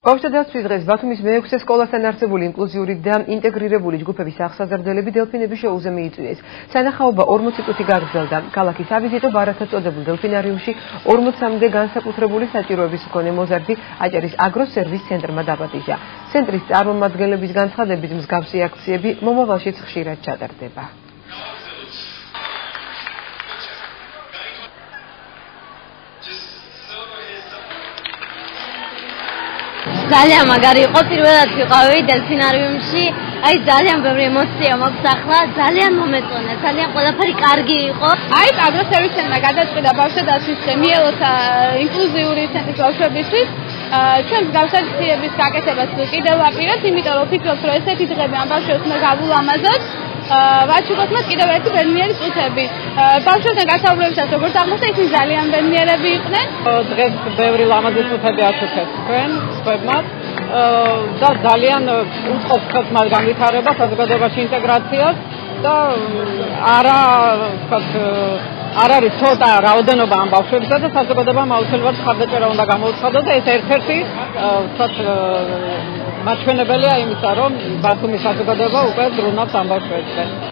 ბავშვთა დაცვის დღეს ბათუმის მე-6 სკოლასთან არსებული ინკლუზიური და ინტეგრირებული ჯგუფების აღსაზრდელები დელფინების შოუზე მიიწვიეს. სანახაობა 40 წუთი გაგრძელდა. ქალაქის ავიზიტო ბარათად წოდებულ დელფინარიუმში 40-მდე განსაკუთრებული საჭიროების მქონე მოზარდი აჭარის აგროსერვის ცენტრმა დაბადიჟა. ცენტრის წარმომადგენლების განცხადებით მსგავსი აქციები მომავალშიც ხშირად ჩატარდება. ძალიან მაგარი იყო, პირველად ვიყავი დელფინარიუმში, ძალიან ბევრი ემოცია მაქვს ახლა, ძალიან მომეწონა, ძალიან ყველაფერი კარგი იყო. აგროსერვის ცენტრმა გადაწყვიტა ბავშვთა დაცვის დღე მიელოცა ინკლუზიური ცენტრის ბავშვებისთვის. ჩვენ მსგავს აქციების გაკეთებას კიდევ ვაპირებთ, იმიტომ რომ ვფიქრობთ, რომ ესეთი დღები ამ ბავშვებს უნდა გავულამაზოთ. ვაჩუქოთ მათ კიდევ ერთი ბედნიერი წუთები. ბავშვებთან გასაუბრებისას როგორც აღმოჩნდა, ისინი ძალიან ბედნიერები იყვნენ. დღეს ბევრი ლამაზი წუთები აჩუქეთ თქვენ სხვებმაც და ძალიან უწყობს ხელს მათ განვითარებას, საზოგადოებაში ინტეგრაციას და არ არის ცოტა რაოდენობა ამ ბავშვებისა და საზოგადოებამ აუცილებლად მხარდაჭერა უნდა გამოუცხადოს და ეს ერთ-ერთი მაჩვენებელია იმისა, რომ ბათუმის საზოგადოება უკვე ზრუნავს ამ ბავშვებზე.